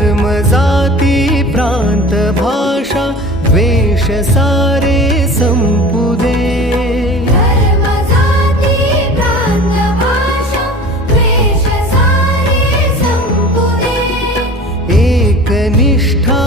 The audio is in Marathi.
धर्म जाती प्रांत भाषा द्वेष सारे संपू दे. धर्म जाती प्रांत भाषा द्वेष सारे संपू दे. एकनिष्ठा